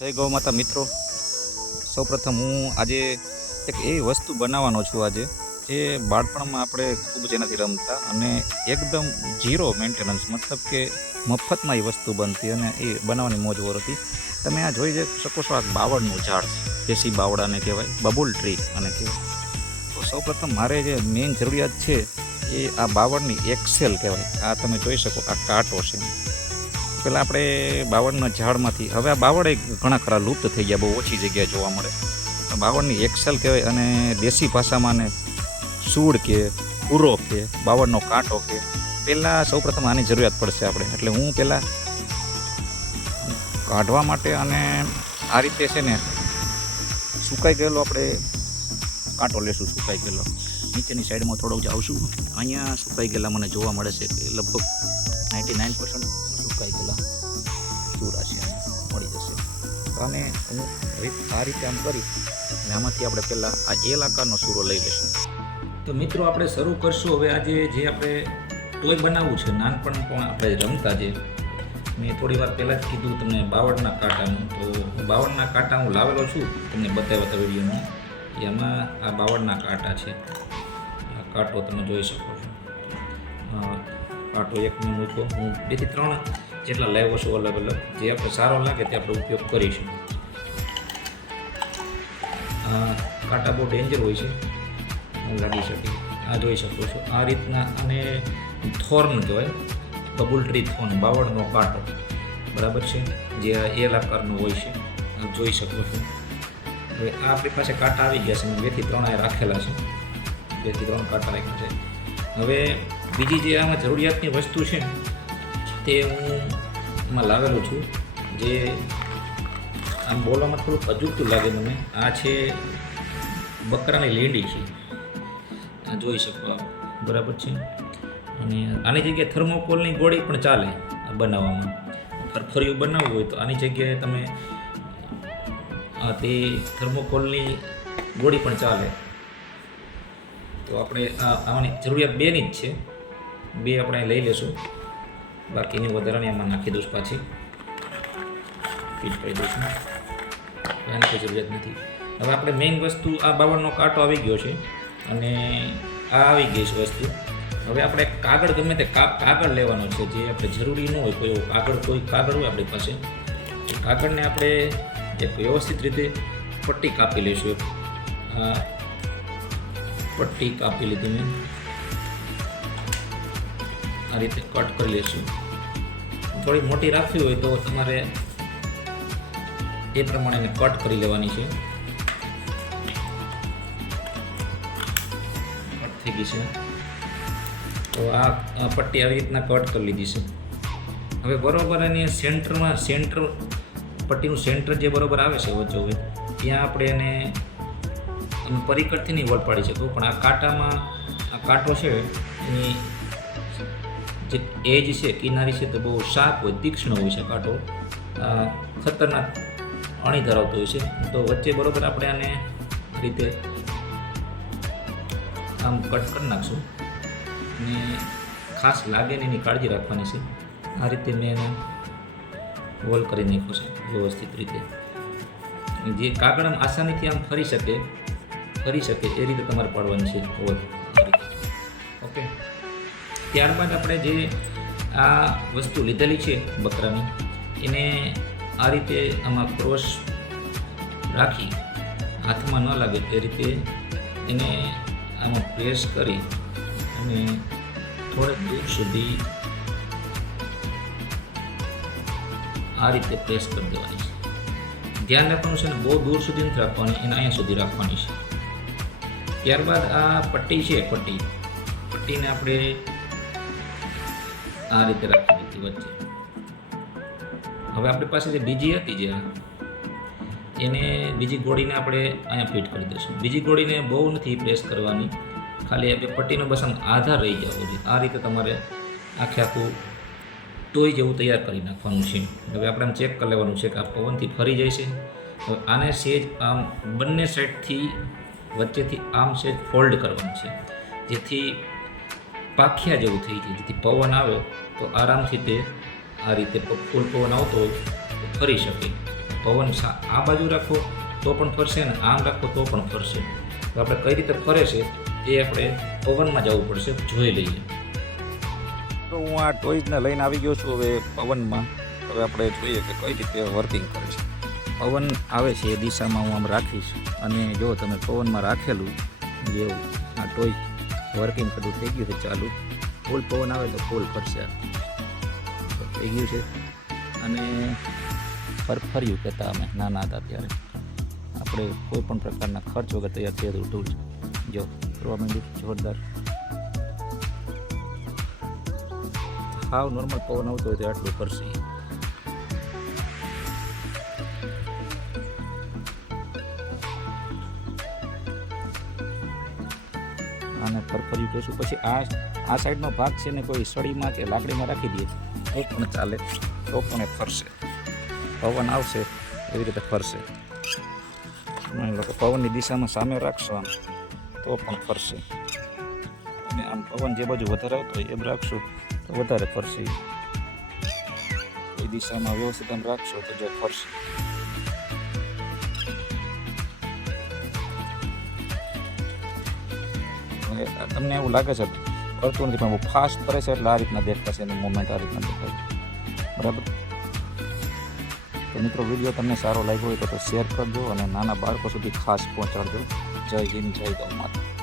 જય ગૌ માતા મિત્રો. સૌપ્રથમ હું આજે એક એવી વસ્તુ બનાવવાનો છું આજે, જે બાળપણમાં આપણે ખૂબ જ એનાથી રમતા અને એકદમ ઝીરો મેન્ટેનન્સ મતલબ કે મફતમાં એ વસ્તુ બનતી અને એ બનાવવાની મોજ વર હતી. તમે આ જોઈ શકો છો આ બાવળનું ઝાડ, દેશી બાવળાને કહેવાય બબુલ ટ્રી અને કહેવાય. તો સૌપ્રથમ મારે જે મેઇન જરૂરિયાત છે એ આ બાવળની એક્સેલ કહેવાય. આ તમે જોઈ શકો, આ કાંટો છે. પહેલાં આપણે બાવળના ઝાડમાંથી, હવે આ બાવળ એક ઘણા ખરા લુપ્ત થઈ ગયા, બહુ ઓછી જગ્યાએ જોવા મળે. બાવળની એક્સેલ કહેવાય અને દેશી ભાષામાં ને સૂળ કે પૂરો કે બાવળનો કાંટો કે, પહેલાં સૌપ્રથમ આની જરૂરિયાત પડશે આપણે. એટલે હું પહેલાં કાઢવા માટે અને આ રીતે છે ને સુકાઈ ગયેલો આપણે કાંટો લેશું, સુકાઈ ગયેલો. નીચેની સાઈડમાં થોડોક જ આવશું. અહીંયા સુકાઈ ગયેલા મને જોવા મળે છે લગભગ નાઇન્ટી નાઇન પર્સન્ટ સુકાઈ ગયેલા છે. મળી જશે. આને હું આ રીતે આમ કરી અને આમાંથી આપણે પહેલાં આ એલ આકારનો સૂરો લઈ લઈશું. તો મિત્રો, આપણે શરૂ કરશું. હવે આજે જે આપણે ટોય બનાવવું છે, નાનપણ પણ આપણે રમતા જે, મેં થોડી વાર પહેલાં જ કીધું તમને બાવળના કાંટાનું. તો બાવળના કાંટા હું લાવેલો છું. તમને બતાવ્યા હતા વિડીયોમાં એમાં આ બાવળના કાંટા છે. આ કાંટો તમે જોઈ શકો છો. કાંટો એક મૂકો. હું બેથી ત્રણ જેટલા લાવ્યો છું અલગ અલગ, જે આપણે સારો લાગે તે આપણે ઉપયોગ કરીશું. કાંટા બહુ ડેન્જર હોય છે. લાગી શકે. આ જોઈ શકો છો. આ રીતના અને થોર્ન કહેવાય. બબુલ ટ્રી થોર્ન બાવળનો કાંટો. બરાબર છે? જે એલ આકારનો હોય છે. જોઈ શકો છો. હવે આ આપણી પાસે કાંટા આવી ગયા છે. બેથી ત્રણ આ રાખેલા છે. બેથી ત્રણ કાંટા રાખ્યા છે. હવે બીજી જે આમાં જરૂરિયાતની વસ્તુ છે તે હું એમાં લાવેલો છું. જે આમ બોલવામાં થોડુંક અજુગતું લાગે મને. આ છે બકરાની લીંડી છે. આ જોઈ શકો આપ. બરાબર છે? અને આની જગ્યાએ થર્મોકોલની ગોળી પણ ચાલે બનાવવામાં. ફરફરિયું બનાવવું હોય તો આની જગ્યાએ તમે તે થર્મોકોલની ગોળી પણ ચાલે. તો આપણે આની જરૂરિયાત બેની જ છે. બે આપણે લઈ લેશું. બાકીની વધારાની એમાં નાખી દઈશ પાછી. ફીટ કરી દઈશું. એની કોઈ જરૂરિયાત નથી. હવે આપણે મેઇન વસ્તુ આ બાવળનો કાંટો આવી ગયો છે અને આ આવી ગઈ છે વસ્તુ. હવે આપણે કાગળ ગમે તે કાગળ લેવાનો છે જે આપણે જરૂરી ન હોય કોઈ એવો કાગળ, કોઈ કાગળ હોય આપણી પાસે. કાગળને આપણે એક વ્યવસ્થિત રીતે પટ્ટી કાપી લઈશું. પટ્ટી કાપી લીધી મેં. આ રીતે કટ કરી લઈશું થોડી મોટી રાખવી હોય તો તમારે એ પ્રમાણે એને કટ કરી લેવાની છે. કટ થઈ ગઈ છે. તો આ પટ્ટી આવી રીતના કટ કરી લીધી છે. હવે બરોબર એની સેન્ટરમાં, સેન્ટર પટ્ટીનું સેન્ટર જે બરોબર આવે છે વચ્ચે હવે ત્યાં આપણે એને પરિકટથી નહીં નહીં વળપાડી શકું. પણ આ કાંટામાં, આ કાંટો છે, એની જે એજ છે, કિનારી છે, તો બહુ શાર્પ હોય, તીક્ષ્ણ હોય છે કાંટો. ખતરનાક અણી ધરાવતો હોય છે. તો વચ્ચે બરોબર આપણે આને રીતે આમ કટ કરી નાખશું. અને ખાસ લાગે ને એની કાળજી રાખવાની છે. આ રીતે મેં એને વોલ કરી નાખ્યો છે, વ્યવસ્થિત રીતે. જે કાગળ આમ આસાનીથી આમ ફરી શકે ફરી શકે એ રીતે તમારે પાડવાની છે. આ ઓકે. ત્યારબાદ આપણે જે આ વસ્તુ લીધેલી છે બકરાની, એને આ રીતે આમાં ક્રોસ રાખી હાથમાં ન લાગે તે રીતે એને આમાં પ્રેસ કરી અને થોડેક દૂર સુધી આ રીતે પ્રેસ કરી દેવાની છે. ધ્યાન રાખવાનું છે ને બહુ દૂર સુધી નથી રાખવાની, એને અહીંયા સુધી રાખવાની છે. ત્યારબાદ આ પટ્ટી છે, પટ્ટી. પટ્ટીને આપણે આ રીતે રાખી દીધી વચ્ચે. હવે આપણી પાસે જે બીજી હતી જે એને બીજી ગોળીને આપણે અહીંયા ફિટ કરી દઈશું. બીજી ગોળીને બહુ નથી પ્રેસ કરવાની, ખાલી આપણે પટ્ટીનો બસ આમ આધાર રહી જવો જોઈએ. આ રીતે તમારે આખે આખું ટોય જેવું તૈયાર કરી નાખવાનું છે. હવે આપણે આમ ચેક કરી લેવાનું છે કે આ પવનથી ફરી જાય છે. હવે આને સેજ આમ બંને સાઈડથી વચ્ચેથી આમ સેજ ફોલ્ડ કરવાનું છે. જેથી પાખિયા જેવું થઈ જાય. જેથી પવન આવે તો આરામથી તે આ રીતે ફૂલ પવન આવતો હોય તો ફરી શકે. પવન સા- આ બાજુ રાખો તો પણ ફરશે અને આમ રાખો તો પણ ફરશે. તો આપણે કઈ રીતે ફરે છે એ આપણે પવનમાં જવું પડશે. જોઈ લઈએ. તો હું આ ટોયઝને લઈને આવી ગયો છું હવે પવનમાં. હવે આપણે જોઈએ કે કઈ રીતે વર્કિંગ કરે છે. પવન આવે છે એ દિશામાં હું આમ રાખીશ. અને જો તમે પવનમાં રાખેલું જેવું આ ટોય વર્કિંગ બધું થઈ ગયું છે ચાલુ. ફૂલ પવન આવે તો ફૂલ ફરશે. થઈ ગયું છે. અને ફરફર્યું કહેતા અમે નાના હતા ત્યારે. આપણે કોઈ પણ પ્રકારના ખર્ચ વગર તૈયાર થયેલું ટૂલ જો. ફરવા માંડ્યું જોરદાર. હાવ નોર્મલ પવન આવતો હોય તો આટલું ફરશે. આને ફરફર્યું કહીશું પછી આ આ સાઈડનો ભાગ છે ને કોઈ સળીમાં કે લાકડીમાં રાખી દઈએ. તો પણ ચાલે. તો પણ એ ફરશે. પવન આવશે, એવી રીતે ફરશે. માની લો પવનની દિશામાં સામે રાખશો તો પણ ફરશે. અને આમ પવન જે બાજુ વધારે આવતો હોય એમ રાખશું, તો વધારે ફરશે. એ દિશામાં વ્યવસ્થિત આમ રાખશો તો જો ફરશે. તમને એવું લાગે છે કરતું નથી પણ બહુ ફાસ્ટ કરે છે એટલે આ રીતના દેખાશે એનું મોમેન્ટ આ રીતના દેખાય બરાબર? તો મિત્રો વીડિયો તમને સારો લાગ્યો હોય તો શેર કરજો અને નાના બાળકો સુધી ખાસ પહોંચાડજો. જય હિન્દ, જય ગૌ માતા.